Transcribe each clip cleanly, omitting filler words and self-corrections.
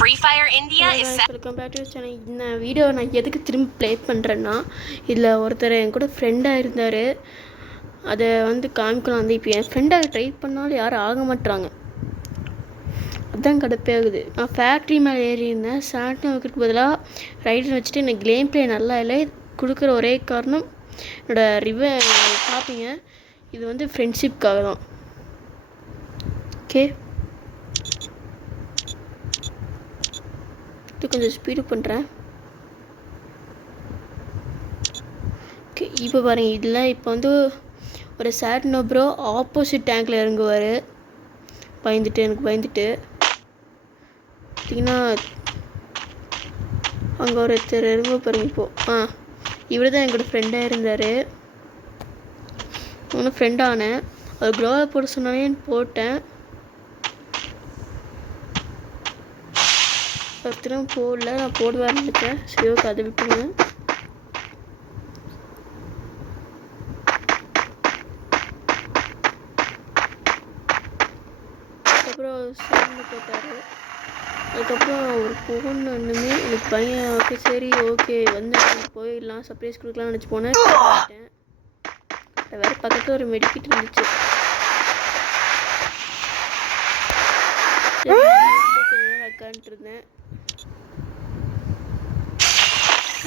Free Fire India is welcome back to channel. இந்த video நான் எதுக்கு திரும்பி ப்ளே பண்ணுறேன்னா, இதில் ஒருத்தர் என் கூட ஃப்ரெண்டாக இருந்தார். அதை வந்து காமிக்கலாம். வந்து இப்போ என் ஃப்ரெண்டாக ட்ரை பண்ணாலும் யாரும் ஆக மாட்டுறாங்க. அதுதான் கடுப்பே ஆகுது. நான் ஃபேக்ட்ரி மேலே ஏறியிருந்தேன். சாண்ட்னா வைக்கிறதுக்கு பதிலாக ரைடர் வச்சுட்டு எனக்கு கேம் ப்ளே நல்லா இல்லை. கொடுக்குற ஒரே காரணம் என்னோடய பார்ப்பீங்க. இது வந்து ஃப்ரெண்ட்ஷிப்காக தான். ஓகே, கொஞ்சம் ஸ்பீடு பண்ணுறேன். ஓகே, இப்போ பாருங்கள். இதில் இப்போ வந்து ஒரு சாட்னோ ப்ரோ ஆப்போசிட் டேங்கில் இறங்குவார். எனக்கு பயந்துட்டு பார்த்திங்கன்னா அங்கே ஒருத்தர் இறங்க பாருங்க. இப்போது இவர் தான் எங்களோட ஃப்ரெண்டாக இருந்தார். ஒன்றும் ஃப்ரெண்டானேன். அவர் க்ளோவை போட சொன்னானே போட்டேன். ஒருத்தரும் போடல, நான் போடுவேன்னு நினைச்சேன். சரி, ஓகே, அதை விட்டுங்க. அதுக்கப்புறம் சேர்ந்து போட்டார். அதுக்கப்புறம் ஒரு பொண்ணு ஒன்றுமே எனக்கு பையன். ஓகே, சரி, ஓகே, வந்து போயிடலாம், சர்ப்ரைஸ் கொடுக்கலாம்னு நினச்சி போனேன். வேறு பக்கத்தில் ஒரு மெடிக்கிட் இருந்துச்சு. கொஞ்ச நேரம் உட்காந்துட்டு இருந்தேன்.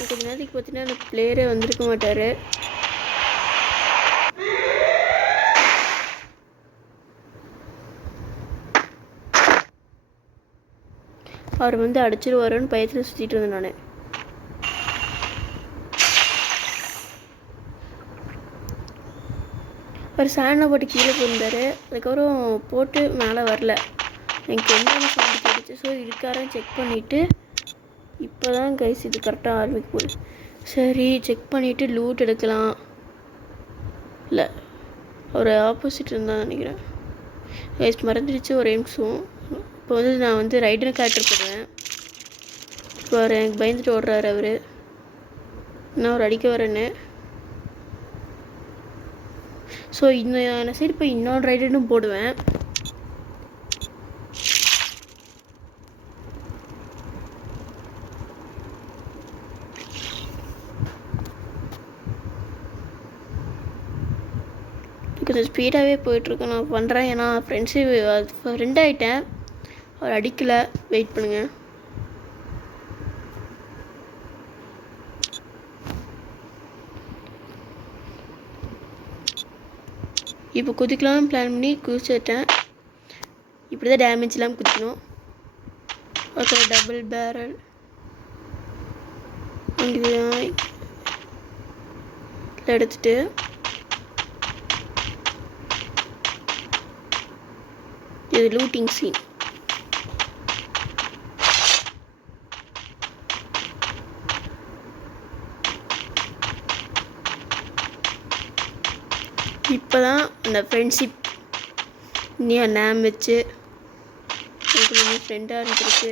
கொஞ்ச நேரத்துக்கு பார்த்தீங்கன்னா எனக்கு பிளேயரே வந்திருக்க மாட்டார். அவர் வந்து அடிச்சிருவாருன்னு பயத்தில் சுற்றிட்டு இருந்தேன் நான். அவர் சாண்டை போட்டு கீழே போயிருந்தார். அதுக்கப்புறம் போட்டு மேலே வரல. எனக்கு எந்த சவுண்டு கேட்டுச்சு. ஸோ இருக்காரன்னு செக் பண்ணிவிட்டு இப்போ தான் கைஸ் இது கரெக்டாக ஆரம்பிக்க போகுது. சரி, செக் பண்ணிவிட்டு லூட் எடுக்கலாம். இல்லை, ஒரு ஆப்போசிட் இருந்தால் நினைக்கிறேன். கைஸ் மறந்துடுச்சு ஒரு நிமிஷம். இப்போ வந்து நான் வந்து ரைடர் கேரக்டர் போடுவேன். இப்போ அவர் எனக்கு பயந்துட்டு ஓடுறாரு. அவர் நான் அவர் அடிக்க வரேன்னு. ஸோ இந்த சைடு இப்போ இன்னொரு ரைடரும் போடுவேன். கொஞ்சம் ஸ்பீடாகவே போயிட்டுருக்கு. நான் பண்ணுறேன். ஏன்னா ஃப்ரெண்ட் ஆகிட்டேன். அவர் அடிக்கலை. வெயிட் பண்ணுங்கள். இப்போ குதிக்கலாம்னு பிளான் பண்ணி குதிச்சிட்டேன். இப்படி தான் டேமேஜ் இல்லாமல் குதிக்கணும். ஓகே, டபுள் பேரல் அங்கே எடுத்துட்டு இது லூட்டிங் சீன். இப்போ தான் அந்த ஃப்ரெண்ட்ஷிப் இன்னும் நேம் வச்சு எனக்கு ரொம்ப ஃப்ரெண்டாக இருந்துருக்கு.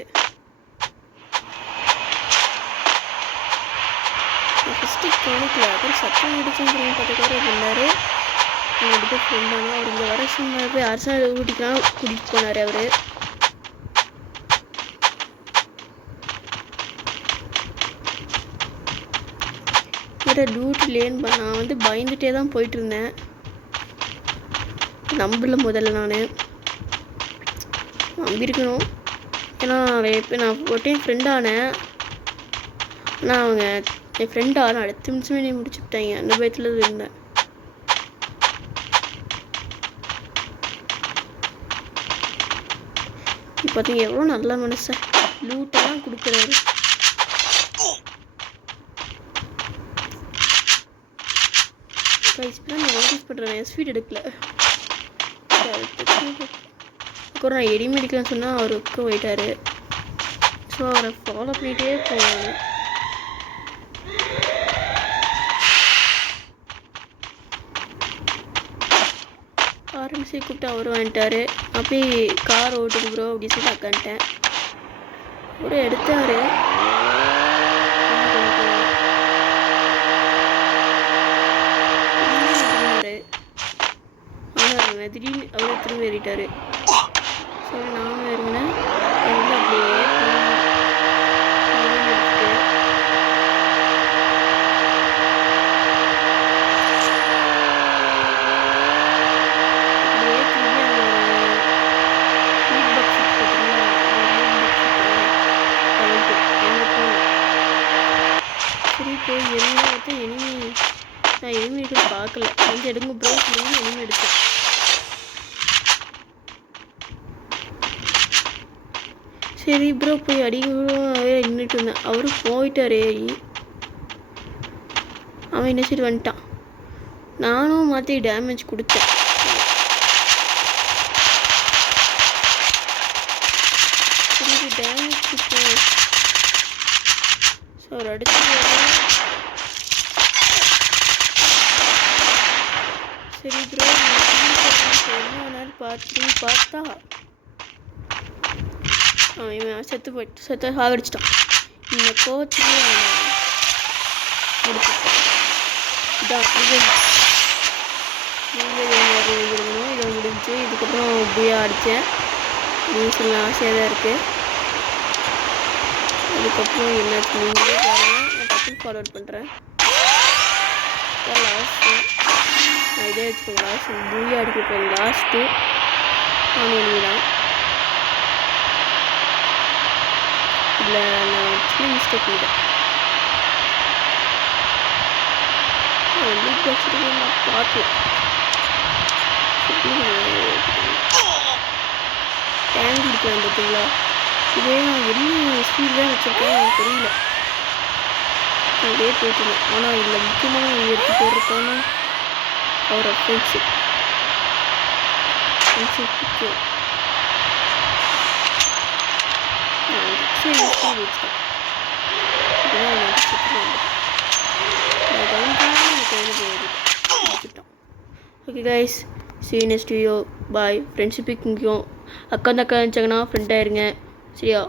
ஃபஸ்ட்டு கவனிக்கல. அப்புறம் சத்தம் அடிச்சுன்னு பார்த்துக்காரு இருந்தார். அவங்ககிட்ட ஃப்ரெண்டான அவர் இங்கே வர சொன்னார். போய் அரசாங்க ஊட்டிக்கலாம் கூட்டிகிட்டு போனார். அவர் லூட்லேன்னு நான் வந்து பயந்துகிட்டே தான் போயிட்டு இருந்தேன். நம்பல முதல்ல நான் நம்பியிருக்கணும். ஏன்னா இப்போ நான் ஒரு டைம் ஃப்ரெண்டானேன். ஆனால் அவங்க என் ஃப்ரெண்டாக அடுத்த நிமிஷமே நீ முடிச்சு விட்டாங்க. அந்த பயத்தில் இருந்தேன். இப்போ பார்த்தீங்க எவ்வளோ நல்ல மனுஷன். லூட்டெல்லாம் கொடுக்குறாரு. இப்போ நான் நோட்டீஸ் பண்ணுறேன். ஸ்பீட் எடுக்கல. அப்புறம் நான் எடி மெடிக்கலான்னு சொன்னால் அவர் உட்க போயிட்டார். ஸோ அவரை ஃபாலோ பண்ணிகிட்டே போவாங்க. ஆரம்பிச்சு கூப்பிட்டு அவர் வாங்கிட்டார். அப்படியே கார் ஓட்டுக்கு ப்ரோ அப்படி சொல்லி உட்காந்துட்டேன். ஒரு எடுத்தார். திடீர்னு அவரே திரும்ப ஏறிட்டார். ஸோ நானும் இறங்கினேன். அப்படியே நான் எனிமீகள் பார்க்கல. கொஞ்சம் எடுங்க ப்ரோ சொல்லி எனிமி எடுத்தேன். சரி ப்ரோ போய் அடிக்கவே நின்றுட்டு இருந்தேன். அவரும் போயிட்டாரே. அவன் என்ன சரி வந்துட்டான். நானும் மாற்றி டேமேஜ் கொடுத்தேன். டேமேஜ் கொடுத்தேன். ஸோ அவர் அடிச்சு சரி ப்ரோ என்ன நேரம் பார்த்தா அவன் இவன் செத்து சாகடிச்சிட்டான். இந்த கோவத்துலேயே அவனை முடிச்சுட்டான். இதான் இதை முடிஞ்சு இதுக்கப்புறம் புயா அடித்தேன். நியூஸில் ஆசையாக தான் இருக்குது. அதுக்கப்புறம் என்னாச்சு நீங்களே பாருங்கள். நான் டக்குனு ஃபார்வர்ட் பண்ணுறேன். லாஸ்ட்டு நான் இதே வச்சுக்கோங்க. லாஸ்ட் புயா அடிக்க போகிறேன். லாஸ்ட்டு நான் தான் இதில் நான் சின்ன மிஸ்டேக் பண்ணிட்டேன். லீக் பாக்ஸ் நான் பார்க்கல. டேங்க் கொடுக்கலாம் பார்த்தீங்களா? இதே நான் என்ன ஸ்பீட் தான் வச்சுருக்கேன் எனக்கு தெரியல. நான் அப்படியே போயிட்டுருந்தேன். ஆனால் இதில் முக்கியமான எடுத்து போடுறதுக்கான அவர் ஃப்ரெண்ட்ஷிப் முக்கியம். சரி வச்சுட்டேன். இதுதான் எனக்கு சுற்றுவாங்க. Okay guys, see you next video. பாய். ஃப்ரெண்ட்ஷிப்புக்கு முக்கியம். அக்கா இருந்துச்சாங்கன்னா ஃப்ரெண்டாக இருங்க. சரியா?